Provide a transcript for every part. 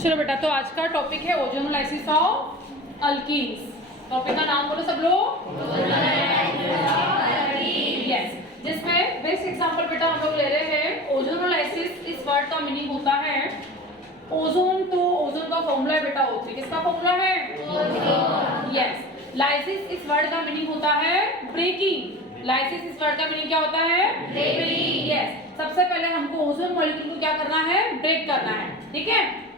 चलो बेटा, तो आज का टॉपिक है ओजोनोलाइसिस ऑफ अल्कीन्स। टॉपिक का नाम बोलो सब लोग। यस, जिसमें बेस्ट एग्जांपल बेटा हम लोग ले रहे हैं ओजोनोलाइसिस। इस वर्ड का मीनिंग होता है ओजोन। तो ओजोन का फॉर्मूला है बेटा O3। किसका फॉर्मूला है? यस। लाइसिस इस वर्ड का मीनिंग होता है ब्रेकिंग। लाइसिस इस वर्ड का मीनिंग क्या होता है? ब्रेकिंग। यस, सबसे पहले हमको ओजोन मॉलिक्यूल को क्या करना है? ब्रेक करना है। ठीक है।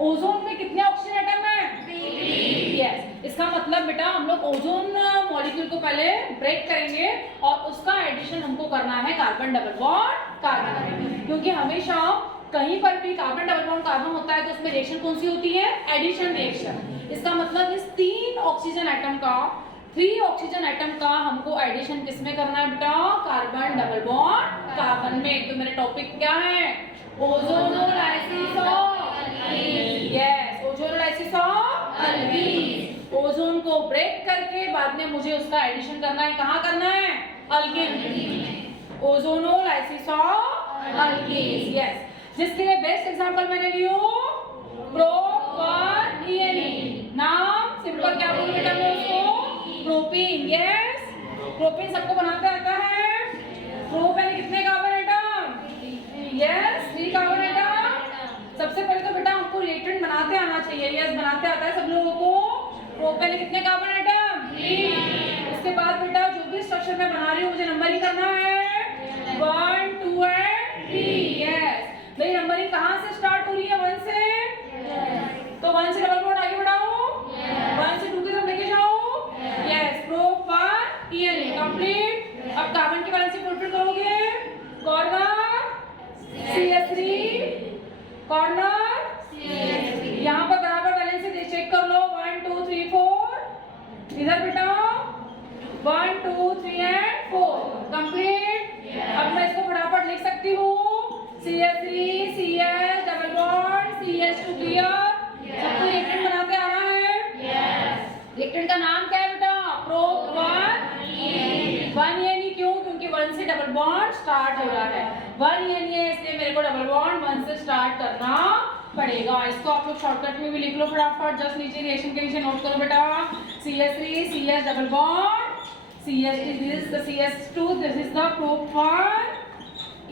ओजोन में कितने ऑक्सीजन एटम है? 3। यस, इसका मतलब बेटा हम लोग ओजोन मॉलिक्यूल को पहले ब्रेक करेंगे और उसका एडिशन हमको करना है कार्बन डबल बॉन्ड कार्बन। क्योंकि हमेशा कहीं पर भी कार्बन डबल बॉन्ड कार्बन होता है तो उसमें रिएक्शन कौन सी होती है? Addition reaction. इसका मतलब इस 3 ऑक्सीजन एटम का हमको एडिशन किसमें करना है बेटा? कार्बन डबल बॉन्ड कार्बन में। तो मेरे टॉपिक क्या है? Ozonolysis of alkenes. Yes, ozonolysis of alkenes. Ozone को ब्रेक करके बाद में मुझे उसका एडिशन करना है। कहाँ करना है? Alkyne. Ozonolysis of alkenes. Yes, जिसके लिए बेस्ट एग्जांपल मैंने लियो प्रोपेन। नाम सिंपल क्या बोलूं बेटा मैं उसको? प्रोपीन। यस, प्रोपीन सबको बनाते आता है। प्रोपेन कितने carbon atom? Yes, 3 carbon atom. सबसे पहले तो बेटा हमको रिएक्टेंट बनाते आना चाहिए। यस, बनाते आता है सब लोगों को। प्रोपेन कितने कार्बन एटम? 3। उसके बाद बेटा जो भी स्ट्रक्चर मैं बना रही हूँ मुझे नंबरिंग करना है 1 2 एंड 3। यस, मेरी नंबरिंग कहाँ से स्टार्ट हो रही है? 1 से। तो 1 से डबल बॉन्ड आगे बढ़ाओ। 1 से 2 की तरफ लेके जाओ। Yes, propane complete. अब कार्बन की वैलेंसी फुलफिल करोगे। Corner CH3, corner CH3। यहाँ पर बराबर वैलेंसी चेक कर लो। 1 2 3 4। इधर बेटा 1 2 3 एंड 4 कंप्लीट। अब मैं इसको फटाफट लिख सकती हूँ। CH3 CH double bond CH2 clear. सबको रिएक्टेंट बनाते आ रहा है। रिएक्टेंट का नाम क्या है बेटा? प्रोपेन। 1 क्यों? क्योंकि 1 से डबल बॉन्ड स्टार्ट हो रहा है। 1 इसलिए मेरे को डबल बॉन्ड 1 से स्टार्ट करना पड़ेगा। इसको आप लोग शॉर्टकट में भी लिख लो फटाफट। जस्ट नीचे रिएक्शन के नीचे नोट करो बेटा। CH3 CH double bond CH3, this is the CH2, this is the propane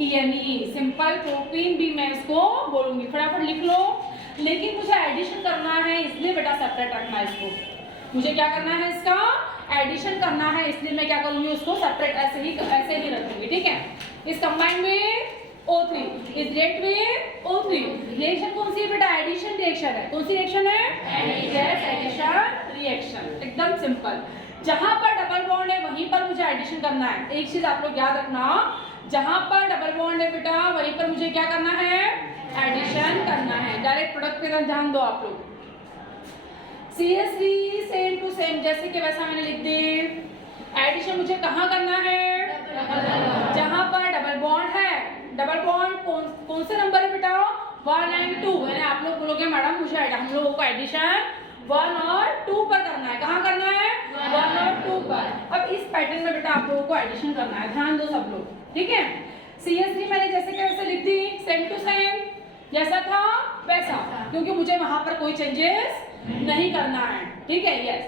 ENE। Simple propene भी मैं इसको बोलूंगी। फटाफट लिख लो। लेकिन मुझे एडिशन करना है इसलिए बेटा सेपरेट रखना है इसको। मुझे क्या करना है? इसका एडिशन करना है, इसलिए मैं क्या करूंगी? उसको सेपरेट ऐसे ही रखूंगी। ठीक है। इस कंबाइन में O3, इस रिएक्ट में O3। रिएक्शन कौन सी है बेटा? एडिशन रिएक्शन है। कौन सी रिएक्शन है? Addition reaction. एकदम सिंपल। जहां पर डबल बॉन्ड है वहीं पर मुझे एडिशन करना है। एक चीज आप लोग याद रखना, जहां पर डबल बॉन्ड है बेटा वहीं पर मुझे क्या करना है? एडिशन करना है। डायरेक्ट प्रोडक्ट पे ध्यान दो आप लोग। CH3 सेम टू सेम जैसे कि वैसा मैंने लिख दी। एडिशन मुझे कहाँ करना है? जहां पर डबल बॉन्ड है। डबल बॉन्ड कौन से नंबर है बेटा? 1 और 2। यानी आप लोग बोलोगे मैडम मुझे हम लोगों को एडिशन 1 और 2 पर करना है। कहाँ करना है? 1 और 2 पर। अब इस पैटर्न में बेटा आप लोगों को एडिशन करना है। ध्यान दो सब लोग। ठीक है। CH3 मैंने जैसे कि वैसे लिख दी। सेम टू सेम जैसा था वैसा, क्योंकि मुझे वहां पर कोई चेंजेस नहीं करना है। ठीक है। यस,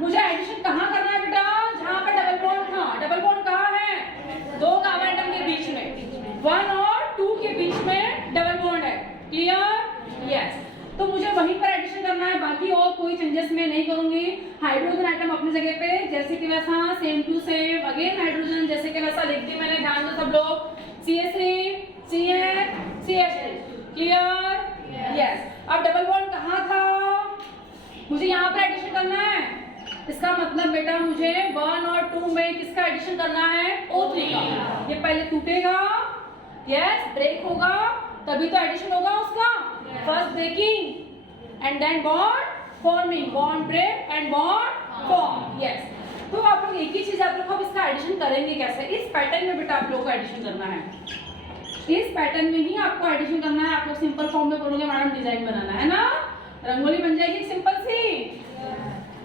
मुझे एडिशन कहाँ करना है बेटा? जहां पर डबल बॉन्ड था। डबल बॉन्ड कहाँ है? 2 कार्बन एटम के बीच में। 1 और 2 के बीच में डबल बॉन्ड है। क्लियर? यस, तो मुझे वहीं पर एडिशन करना है। बाकी और कोई चेंजेस मैं नहीं करूंगी। हाइड्रोजन आइटम अपनी जगह पे जैसे कि वैसा same to same. Again hydrogen जैसे कि वैसा लिख दी मैंने। ध्यान दो सब लोग। CH3 CH CH3 clear? Yes, अब डबल बॉन्ड कहाँ था? मुझे यहाँ पर एडिशन करना है। इसका मतलब बेटा मुझे 1 और 2 में किसका एडिशन करना है? O3 का। ये पहले टूटेगा। यस, ब्रेक होगा तभी तो एडिशन होगा उसका। First breaking and then bond forming. Bond break and bond form. Yes, तो आप लोग एक ही चीज आप लोग अब इसका एडिशन करेंगे कैसे? इस पैटर्न में बेटा आप लोगों को एडिशन करना है। इस पैटर्न में ही आपको एडिशन करना है। आप लोग सिंपल फॉर्म में बोलोगे मैडम डिजाइन बनाना है ना, रंगोली बन जाएगी सिंपल सी।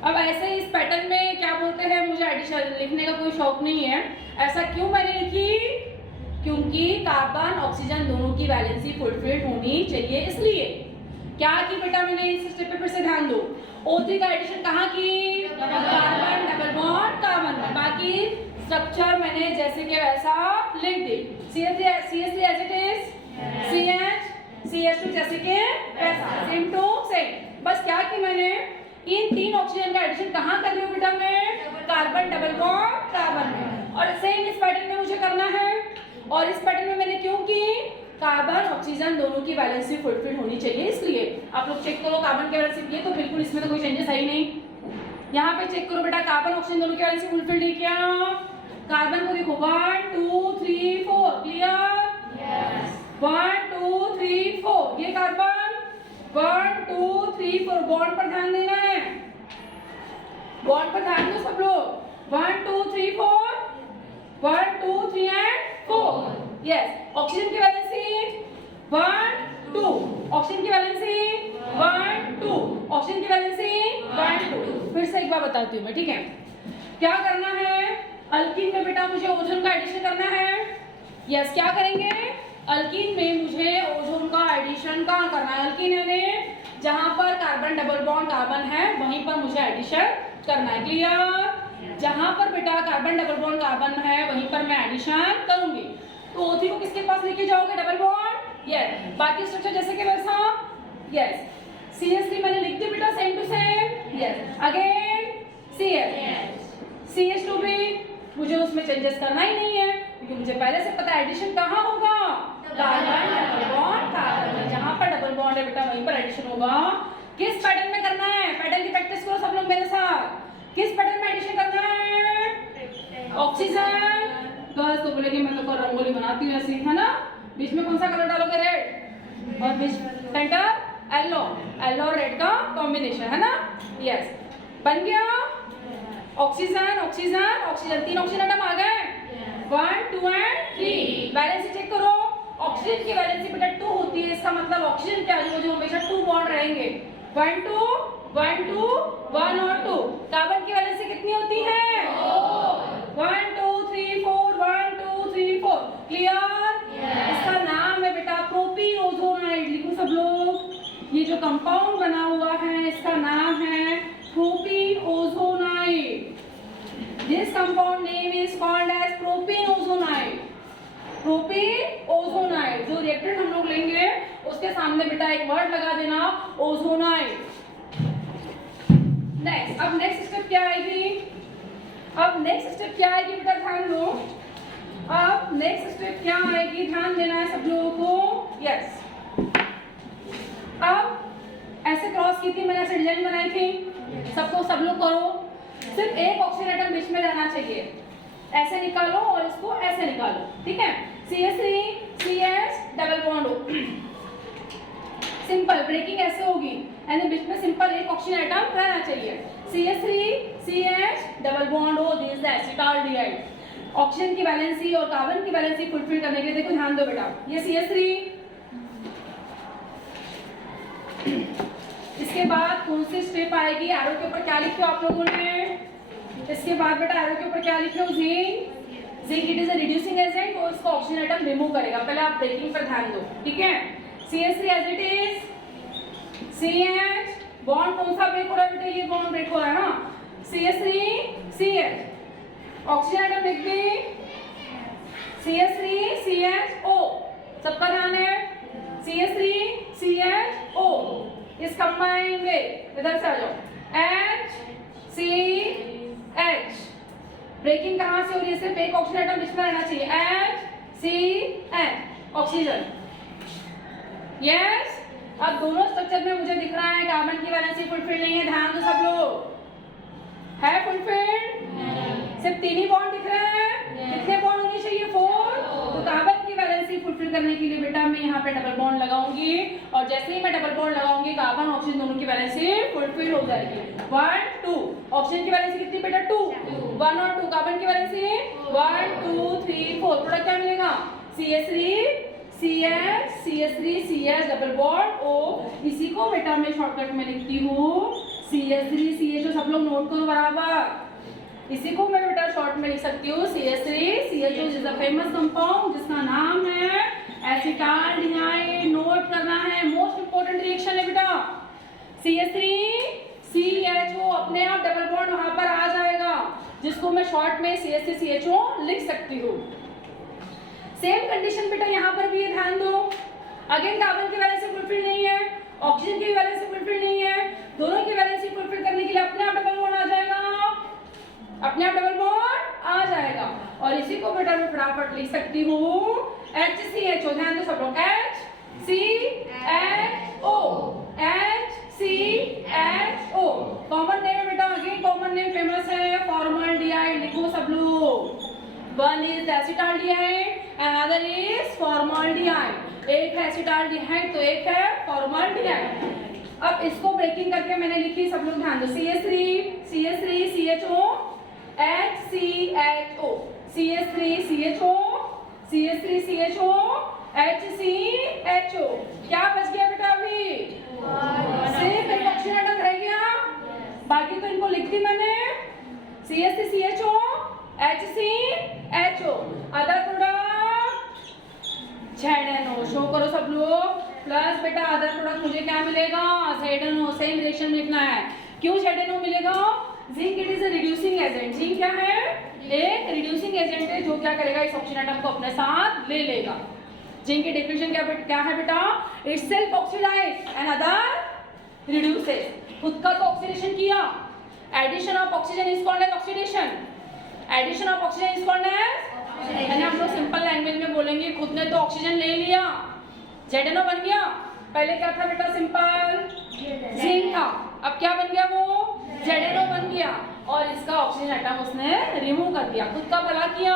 अब ऐसे इस पैटर्न में क्या बोलते हैं, मुझे एडिशन लिखने का कोई शौक नहीं है। ऐसा क्यों मैंने लिखी? क्योंकि कार्बन ऑक्सीजन दोनों की वैलेंसी फुलफिल्ड होनी चाहिए, इसलिए क्या की बेटा मैंने इस स्टेप पे फिर से ध्यान दो। O3 का एडिशन कहाँ की? कार्बन डबल बॉन्ड कार्बन में। बाकी स्ट्रक्चर मैंने जैसे कि वैसा लिख दी। CH3 as it is, CH2 जैसे कि वैसा, सेम टू सेम। बस क्या की मैंने इन 3 ऑक्सीजन का एडिशन कहाँ कर रही हूँ बेटा मैं? कार्बन डबल बॉन्ड कार्बन में। और सेम इस पैटर्न में मुझे करना है। और इस पैटर्न में मैंने क्यों की? कार्बन ऑक्सीजन दोनों की वैलेंसी फुलफिल होनी चाहिए, इसलिए आप लोग चेक करो कार्बन की वैलेंसी की है तो बिल्कुल इसमें तो कोई चेंजेस है ही नहीं। यहाँ पे चेक करो बेटा, कार्बन ऑक्सीजन दोनों की वैलेंसी फुलफिल नहीं किया। कार्बन को देखो 1 2 3 4, क्लियर? 1 2 3 4, ये कार्बन 1 2 3 4, बॉन्ड पर ध्यान देना है, बॉन्ड पर ध्यान दो सब लोग। 1 2 3 4, 1 2 3 एंड 4, यस। ऑक्सीजन की वैलेंसी 1 2, ऑक्सीजन की वैलेंसी 1 2, ऑक्सीजन की वैलेंसी 1 2। फिर से एक बार बताती हूँ मैं, ठीक है? क्या करना है? अल्कीन में बेटा मुझे ओजोन का एडिशन करना है। यस, क्या करेंगे? अल्कीन में मुझे ओजोन का एडिशन कहाँ करना है? अल्कीन यानी जहाँ पर कार्बन डबल बॉन्ड कार्बन है वहीं पर मुझे एडिशन करना है, क्लियर? जहाँ पर बेटा कार्बन डबल बॉन्ड कार्बन है वहीं पर मैं एडिशन करूंगी। तो O3 को किसके पास लेके जाओगे? Double bond, yes. बाकी स्ट्रक्चर जैसे कि वैसा, यस। CH3 मैंने लिख दिया बेटा same to same, yes. Again CH2 भी मुझे उसमें चेंजेस करना ही नहीं है क्योंकि मुझे पहले से पता है एडिशन कहाँ होगा? कार्बन डबल बॉन्ड कार्बन में। जहाँ पर डबल बॉन्ड है बेटा वहीं पर एडिशन होगा। किस पैटर्न में करना है? पैटर्न की प्रैक्टिस करो सब लोग मेरे साथ। किस पैटर्न में एडिशन करना है? ऑक्सीजन। गर्ल्स तो बोलेगी मैं तो रंगोली बनाती हूँ ऐसी, है ना? बीच में कौन सा कलर डालोगे? रेड, और बीच सेंटर येलो, येलो और रेड का कॉम्बिनेशन, है ना? यस, बन गया। Oxygen oxygen oxygen, 3 oxygen atom आ गए, 1 2 एंड 3। बैलेंस चेक करो। ऑक्सीजन की वैलेंसी बेटा 2 होती है, इसका मतलब ऑक्सीजन के आजू बाजू हमेशा 2 बॉन्ड रहेंगे। 1 2 1 2 1 और 2। कार्बन की वैलेंसी कितनी होती है? 1 2 3 4, 1 2 3 4, क्लियर? इसका नाम है बेटा प्रोपीन ओजोनाइड। लिखो सब लोग, ये जो कंपाउंड बना हुआ है इसका नाम है propene ozonide. This compound name is called as propene ozonide. Propene ozonide. जो रिएक्टेंट हम लोग लेंगे उसके सामने बेटा एक वर्ड लगा देना, ओजोनाइड। नेक्स्ट, अब नेक्स्ट स्टेप क्या आएगी? अब नेक्स्ट स्टेप क्या आएगी बेटा, ध्यान दो। अब नेक्स्ट स्टेप क्या आएगी, ध्यान देना है सब लोगों को। यस, अब ऐसे क्रॉस की थी मैंने, ऐसे डिजाइन बनाई थी, सबको सब लोग करो। सिर्फ एक ऑक्सीजन एटम बीच में रहना चाहिए, ऐसे निकालो और इसको ऐसे निकालो, ठीक है? CH3 CH डबल बॉन्ड हो, सिंपल ब्रेकिंग ऐसे होगी, यानी बीच में सिंपल एक ऑक्सीजन एटम रहना चाहिए। CH3 CH डबल बॉन्ड हो, this is the acetaldehyde. Oxygen की बैलेंसी और कार्बन की बैलेंसी फुलफिल करने के लिए देखो ध्यान दो बेटा, ये CH3, इसके बाद कौन सी स्टेप आएगी? एरो के ऊपर क्या लिखे हो आप लोगों ने? इसके बाद बेटा एरो के ऊपर क्या लिखे हो? Zinc. Zinc it is a reducing agent, तो इसको ऑक्सीजन एटम रिमूव करेगा। पहले आप ब्रेकिंग पर ध्यान दो, ठीक है? CH3 as it is, CH bond कौन सा ब्रेक हो रहा है बेटा? ये बॉन्ड ब्रेक हो रहा है ना, CH3 CH। ऑक्सीजन एटम लिख दी, CH3 CHO। सबका ध्यान है, CH3 CHO इस कंबाइंड में, इधर से आ जाओ, HCH। ब्रेकिंग कहाँ से हो रही है? सिर्फ एक ऑक्सीजन एटम बीच में रहना चाहिए, HCH ऑक्सीजन। यस, अब दोनों स्ट्रक्चर में मुझे दिख रहा है कार्बन की वैलेंसी फुलफिल नहीं है, ध्यान दो सब लोग। है फुलफिल्ड? सिर्फ 3 ही बॉन्ड दिख रहे हैं, कितने बॉन्ड होने चाहिए? 4। तो कार्बन की वैलेंसी फुलफिल करने के लिए बेटा मैं यहाँ पे डबल बॉन्ड लगाऊंगी, और जैसे ही मैं डबल बॉन्ड लगाऊंगी कार्बन ऑक्सीजन दोनों की वैलेंसी फुलफिल हो जाएगी। 1 2, ऑक्सीजन की वैलेंसी कितनी बेटा? 2। 1 और 2, कार्बन की वैलेंसी 1 2 3 4। प्रोडक्ट क्या मिलेगा? CH3 CH CH3 CH double bond O। इसी को बेटा मैं शॉर्टकट में लिखती हूँ CH3 CH। सब लोग नोट करो बराबर, इसी को मैं बेटा शॉर्ट में लिख सकती हूँ CH3 CH, is a famous compound जिसका नाम है एसिटाल्डिहाइड। नोट करना है, मोस्ट इंपोर्टेंट रिएक्शन है बेटा। CH3 CHO अपने आप डबल बॉन्ड वहां पर आ जाएगा, जिसको मैं शॉर्ट में CH3 CHO लिख सकती हूँ। सेम कंडीशन बेटा यहाँ पर भी है, ध्यान दो। अगेन कार्बन की वैलेंसी फुलफिल नहीं है, ऑक्सीजन की वैलेंसी फुलफिल नहीं है, दोनों की वैलेंसी फुलफिल करने के लिए अपने आप डबल बॉन्ड आ जाएगा, अपने आप डबल बॉन्ड आ जाएगा। और इसी को बेटा मैं फटाफट लिख सकती हूँ HCHO, ध्यान दो सब लोग, HCHO, HCHO कॉमन नेम है बेटा, अगेन कॉमन नेम फेमस है, फॉर्मल्डिहाइड लिखो सब लोग। One is acetaldehyde and other is formaldehyde. एक है एसिटाल्डिहाइड तो एक है फॉर्मल्डिहाइड। अब इसको ब्रेकिंग करके मैंने लिखी, सब लोग ध्यान दो, CH3 CHO HCHO, CH3 CHO HCHO। क्या बच गया बेटा अभी? सिर्फ एक ऑक्सीजन एटम रह गया, बाकी तो इनको लिख दी मैंने, CH3 CHO HCHO। Other product ZNO, show करो सब लोग, प्लस बेटा अदर प्रोडक्ट मुझे क्या मिलेगा? ZNO, सेम रिएक्शन लिखना है। क्यों ZNO मिलेगा? Zinc it is a reducing agent. Zinc क्या है? एक रिड्यूसिंग एजेंट है जो क्या करेगा, इस ऑक्सीजन एटम को अपने साथ ले लेगा। जिंक की डेफिनेशन क्या है बेटा? Itself oxidise and other reduces. खुद का तो ऑक्सीडेशन किया, addition of oxygen is called as oxidation, addition of oxygen is called as, यानी हम लोग सिंपल लैंग्वेज में बोलेंगे, खुद ने तो ऑक्सीजन ले लिया, ZNO बन गया। पहले क्या था बेटा? सिंपल जिंक था, अब क्या बन गया? वो ZNO बन गया, और इसका ऑक्सीजन एटम उसने रिमूव कर दिया, खुद का भला किया,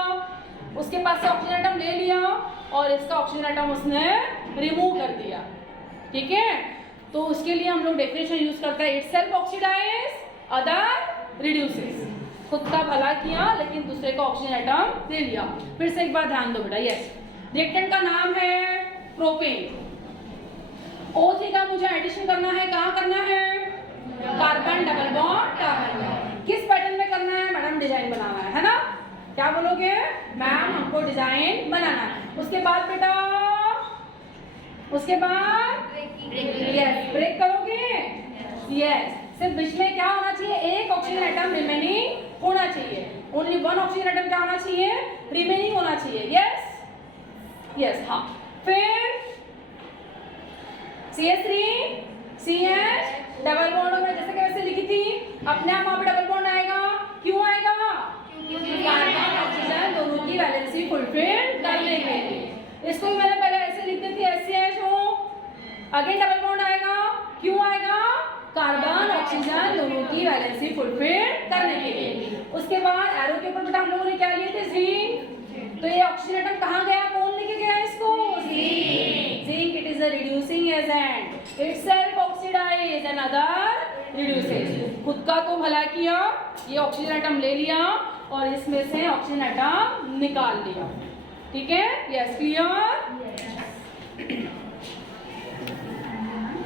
उसके पास से ऑक्सीजन एटम ले लिया और इसका ऑक्सीजन एटम उसने रिमूव कर दिया। ठीक है, तो उसके लिए हम लोग डेफिनेशन यूज करते हैं, itself oxidise other reduces. खुद का भला किया लेकिन दूसरे का ऑक्सीजन एटम ले लिया। फिर से एक बार ध्यान दो बेटा, यस, रिएक्टेंट का नाम है प्रोपेन। O3 का मुझे एडिशन करना है, कहाँ करना है? Carbon double bond carbon. किस पैटर्न में करना है मैडम? डिजाइन बनाना है ना? क्या बोलोगे मैम? हमको डिजाइन बनाना है। उसके बाद बेटा, उसके बाद यस ब्रेक करोगे, यस। सिर्फ बीच में क्या होना चाहिए? एक ऑक्सीजन एटम रिमेनिंग होना चाहिए, ओनली वन ऑक्सीजन एटम क्या होना चाहिए? रिमेनिंग होना चाहिए, यस यस। हाँ, फिर CH3 CH डबल बॉन्ड में जैसे कैसे लिखी थी, अपने आप वहां पे डबल बॉन्ड आएगा। क्यों आएगा? क्योंकि कार्बन ऑक्सीजन दोनों की वैलेंसी फुलफिल करने के लिए। इसको भी मैंने पहले ऐसे लिख दी थी, HCHO, अगेन डबल बॉन्ड आएगा। क्यों आएगा? कार्बन ऑक्सीजन दोनों की वैलेंसी फुलफिल करने के लिए। उसके बाद एरो के ऊपर बेटा हम लोगों ने क्या लिए थे? जिंक। तो ये ऑक्सीजन एटम कहाँ गया? कौन लेके गया इसको? Zinc it is a reducing agent, itself oxidise and other reduces. खुद का तो भला किया, ये ऑक्सीजन एटम ले लिया और इसमें से ऑक्सीजन एटम निकाल लिया। ठीक है, यस, क्लियर?